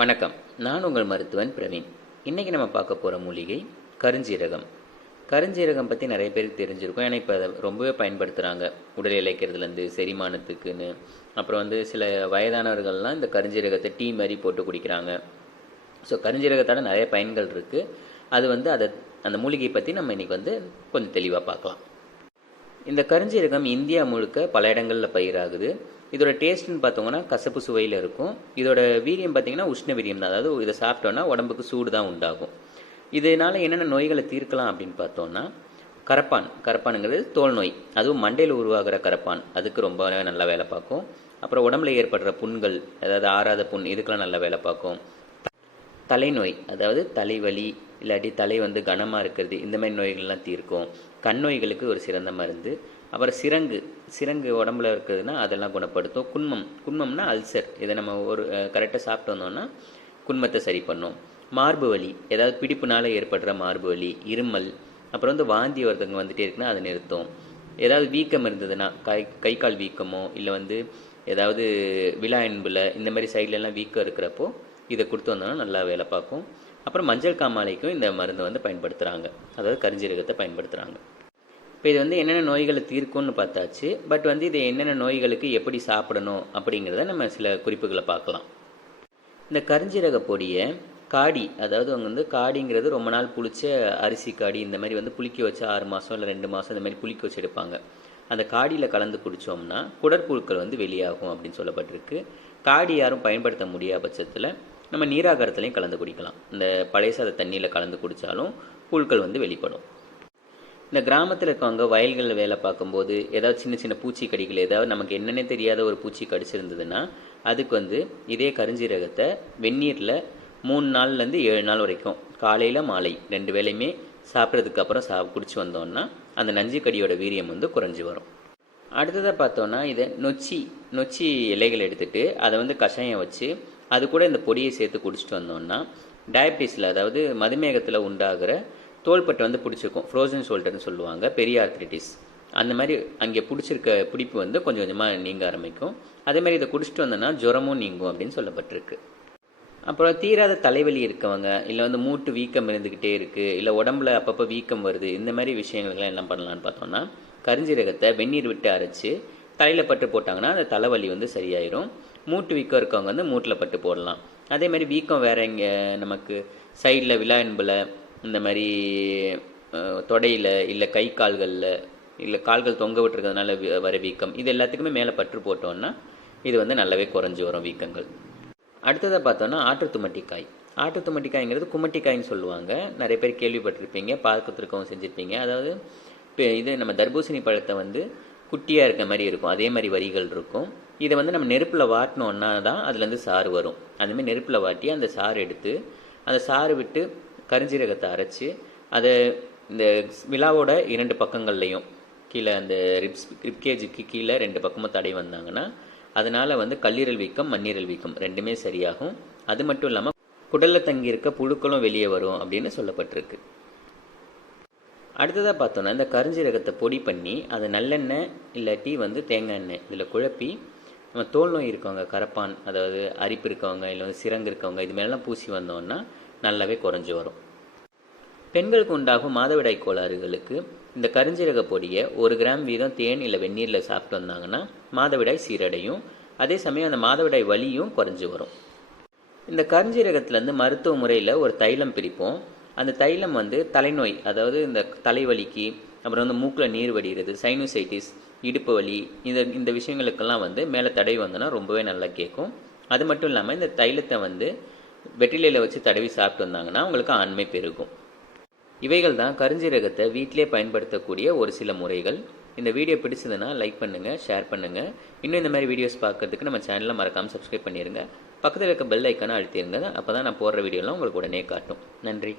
வணக்கம். நான் உங்கள் மருத்துவன் பிரவீன். இன்றைக்கி நம்ம பார்க்க போகிற மூலிகை கருஞ்சீரகம். கருஞ்சீரகம் பற்றி நிறைய பேருக்கு தெரிஞ்சிருக்கும். ஏன்னா இப்போ அதை ரொம்பவே பயன்படுத்துகிறாங்க உடல் இழைக்கிறதுலேருந்து செரிமானத்துக்குன்னு. அப்புறம் வந்து சில வயதானவர்கள்லாம் இந்த கருஞ்சீரகத்தை டீ மாதிரி போட்டு குடிக்கிறாங்க. ஸோ கருஞ்சீரகத்தால் நிறைய பயன்கள் இருக்குது அது வந்து அதை அந்த மூலிகை பற்றி நம்ம இன்றைக்கி வந்து கொஞ்சம் தெளிவாக பார்க்கலாம். இந்த கருஞ்சீரகம் இந்தியா முழுக்க பல இடங்களில் பயிராகுது. இதோட டேஸ்ட்னு பார்த்தோங்கன்னா கசப்பு சுவையில் இருக்கும். இதோட வீரியம் பார்த்தீங்கன்னா உஷ்ண வீரியம் தான். அதாவது இதை சாப்பிட்டோன்னா உடம்புக்கு சூடு தான் உண்டாகும். இதனால் என்னென்ன நோய்களை தீர்க்கலாம் அப்படின்னு பார்த்தோன்னா கரப்பான். கரப்பானுங்கிறது தோல் நோய். அதுவும் மண்டையில் உருவாகிற கரப்பான். அதுக்கு ரொம்ப நல்லா வேலை பார்க்கும். அப்புறம் உடம்புல ஏற்படுற புண்கள் அதாவது ஆறாத புண் இதுக்கெல்லாம் நல்லா வேலை பார்க்கும். தலைநோய் அதாவது தலைவலி இல்லாட்டி தலை வந்து கனமாக இருக்கிறது இந்த மாதிரி நோய்கள்லாம் தீர்க்கும். கண் நோய்களுக்கு ஒரு சிறந்த மருந்து. அப்புறம் சிரங்கு சிரங்கு உடம்புல இருக்கிறதுனா அதெல்லாம் குணப்படுத்தும். குன்மம் குன்மம்னா அல்சர். இதை நம்ம ஒரு கரெக்டாக சாப்பிட்டு வந்தோம்னா குன்மத்தை சரி பண்ணும். மார்பு வலி ஏதாவது பிடிப்புனால ஏற்படுற மார்பு வலி இருமல் அப்புறம் வந்து வாந்தி ஒருத்தவங்க வந்துட்டே இருக்குன்னா அதை நிறுத்தும். ஏதாவது வீக்கம் இருந்ததுன்னா கை கை கால் வீக்கமோ இல்லை வந்து ஏதாவது விழா என்புல இந்த மாதிரி சைட்லலாம் வீக்கம் இருக்கிறப்போ இதை கொடுத்து வந்தோம்னா நல்லா வேலை பார்க்கும். அப்புறம் மஞ்சள் காமாலைக்கும் இந்த மருந்தை வந்து பயன்படுத்துகிறாங்க அதாவது கரிஞ்சீரகத்தை பயன்படுத்துகிறாங்க இப்போ இது வந்து என்னென்ன நோய்களை தீர்க்கும்னு பார்த்தாச்சு. பட் வந்து இது என்னென்ன நோய்களுக்கு எப்படி சாப்பிடணும் அப்படிங்கிறத நம்ம சில குறிப்புகளை பார்க்கலாம். இந்த கரிஞ்சீரக பொடியை காடி அதாவது அவங்க வந்து காடிங்கிறது ரொம்ப நாள் புளிச்ச அரிசி காடி இந்த மாதிரி வந்து புளிக்க வச்சு ஆறு மாதம் இல்லை ரெண்டு மாதம் இந்த மாதிரி புளிக்க வச்சு எடுப்பாங்க. அந்த காடியில் கலந்து குடித்தோம்னா குடற்புழுக்கள் வந்து வெளியாகும் அப்படின்னு சொல்லப்பட்டிருக்கு. காடி யாரும் பயன்படுத்த முடியாத பட்சத்தில் நம்ம நீராகாரத்துலையும் கலந்து குடிக்கலாம். இந்த பழைய சாத தண்ணியில் கலந்து குடித்தாலும் புழுக்கள் வந்து வெளிப்படும். இந்த கிராமத்தில் இருக்கவங்க வயல்களில் வேலை பார்க்கும்போது ஏதாவது சின்ன சின்ன பூச்சி கடிகள் ஏதாவது நமக்கு என்னென்னே தெரியாத ஒரு பூச்சி கடிச்சிருந்ததுன்னா அதுக்கு வந்து இதே கருஞ்சீரகத்தை வெந்நீரில் மூணு நாள்லேருந்து ஏழு நாள் வரைக்கும் காலையில் மாலை ரெண்டு வேலையுமே சாப்பிட்றதுக்கு அப்புறம் சா குடிச்சு வந்தோம்னா அந்த நஞ்சு கடியோட வீரியம் வந்து குறைஞ்சி வரும். அடுத்ததாக பார்த்தோன்னா இதை நொச்சி நொச்சி இலைகள் எடுத்துகிட்டு அதை வந்து கஷாயம் வச்சு அது கூட இந்த பொடியை சேர்த்து குடிச்சிட்டு வந்தோம்னா டயபிட்டிஸில் அதாவது மதுமேகத்தில் உண்டாகிற தோள்பட்டை வந்து பிடிச்சிருக்கும். ஃப்ரோசன் ஷோல்டர்னு சொல்லுவாங்க பெரிய ஆர்த்ரிட்டிஸ் அந்த மாதிரி அங்கே பிடிச்சிருக்க பிடிப்பு வந்து கொஞ்சம் கொஞ்சமாக நீங்க ஆரம்பிக்கும். அதே மாதிரி இதை குடிச்சிட்டு வந்தோன்னா ஜுரமும் நீங்கும் அப்படின்னு சொல்லப்பட்டிருக்கு. அப்புறம் தீராத தலைவலி இருக்கவங்க இல்லை வந்து மூட்டு வீக்கம் இருந்துக்கிட்டே இருக்குது இல்லை உடம்புல அப்பப்போ வீக்கம் வருது இந்த மாதிரி விஷயங்களுக்கெல்லாம் என்ன பண்ணலான்னு பார்த்தோம்னா கரிஞ்சீரகத்தை வெந்நீர் விட்டு அரைச்சி தலையில் பட்டு போட்டாங்கன்னா அந்த தலைவலி வந்து சரியாயிரும். மூட்டு வீக்கம் இருக்கவங்க வந்து மூட்டில் பட்டு போடலாம். அதே மாதிரி வீக்கம் வேறு இங்கே நமக்கு சைடில் விழா என்பில் இந்த மாதிரி தொடையில் இல்லை கை கால்களில் இல்லை கால்கள் தொங்க விட்டுருக்கிறதுனால வர வீக்கம் இது எல்லாத்துக்குமே மேலே பற்று போட்டோன்னா இது வந்து நல்லாவே குறைஞ்சி வரும் வீக்கங்கள். அடுத்ததாக பார்த்தோன்னா ஆற்றுத்துமட்டிக்காய் ஆற்றுத்துமட்டிக்காய்ங்கிறது குமட்டிக்காய்ன்னு சொல்லுவாங்க. நிறைய பேர் கேள்விப்பட்டிருப்பீங்க பார்க்கறதுக்கவும் செஞ்சுருப்பீங்க. அதாவது இப்போ இது நம்ம தர்பூசணி பழத்தை வந்து குட்டியாக இருக்க மாதிரி இருக்கும். அதே மாதிரி வரிகள் இருக்கும். இதை வந்து நம்ம நெருப்பில் வாட்டினோன்னா தான் அதுலேருந்து சாறு வரும். அந்தமாதிரி நெருப்பில் வாட்டி அந்த சாறு எடுத்து அந்த சாறு விட்டு கரிஞ்சீரகத்தை அரைச்சி அதை இந்த விழாவோட இரண்டு பக்கங்கள்லையும் கீழே அந்த ரிப்ஸ் ரிப்கேஜுக்கு கீழே ரெண்டு பக்கமும் தடை வந்தாங்கன்னா அதனால் வந்து கல்லீரல் வீக்கம் மண்ணீரல் வீக்கம் ரெண்டுமே சரியாகும். அது மட்டும் இல்லாமல் குடலில் தங்கியிருக்க புழுக்களும் வெளியே வரும் அப்படின்னு சொல்லப்பட்டிருக்கு. அடுத்ததாக பார்த்தோன்னா இந்த கரிஞ்சீரகத்தை பொடி பண்ணி அதை நல்லெண்ணெய் இல்லாட்டி வந்து தேங்காய் எண்ணெய் இதில் குழப்பி நம்ம தோல் நோய் இருக்கவங்க கரப்பான் அதாவது அரிப்பு இருக்கவங்க இல்லை வந்து சிறங்கு இருக்கவங்க இது மேலாம் பூசி வந்தோன்னா நல்லாவே குறைஞ்சி வரும். பெண்களுக்கு உண்டாகும் மாதவிடாய் கோளாறுகளுக்கு இந்த கருஞ்சீரக பொடியை ஒரு கிராம் வீதம் தேன் இல்லை வெந்நீரில் சாப்பிட்டு வந்தாங்கன்னா மாதவிடாய் சீரடையும். அதே சமயம் அந்த மாதவிடாய் வலியும் குறைஞ்சி வரும். இந்த கருஞ்சீரகத்துலேருந்து மருத்துவ முறையில் ஒரு தைலம் பிரிப்போம். அந்த தைலம் வந்து தலைநோய் அதாவது இந்த தலைவலிக்கு அப்புறம் வந்து மூக்கில் நீர் வடிகிறது சைனோசைட்டிஸ் இடுப்பு வலி இந்த இந்த விஷயங்களுக்கெல்லாம் வந்து மேலே தடவி வந்தோன்னா ரொம்பவே நல்லா கேட்கும். அது மட்டும் இல்லாமல் இந்த தைலத்தை வந்து வெற்றிலையில் வச்சு தடவி சாப்பிட்டு வந்தாங்கன்னா உங்களுக்கு ஆண்மை பெருகும். இவைகள் தான் கருஞ்சீரகத்தை வீட்டிலே பயன்படுத்தக்கூடிய ஒரு சில முறைகள். இந்த வீடியோ பிடிச்சதுன்னா லைக் பண்ணுங்கள் ஷேர் பண்ணுங்கள் இன்னும் இந்த மாதிரி வீடியோஸ் பார்க்கறதுக்கு நம்ம சேனலில் மறக்காமல் சப்ஸ்கிரைப் பண்ணிடுங்க பக்கத்தில் இருக்க பெல் ஐக்கானை அழுத்திடுங்க அப்போ தான் நான் போடுற வீடியோலாம் உங்களுக்கு உடனே காட்டும். நன்றி.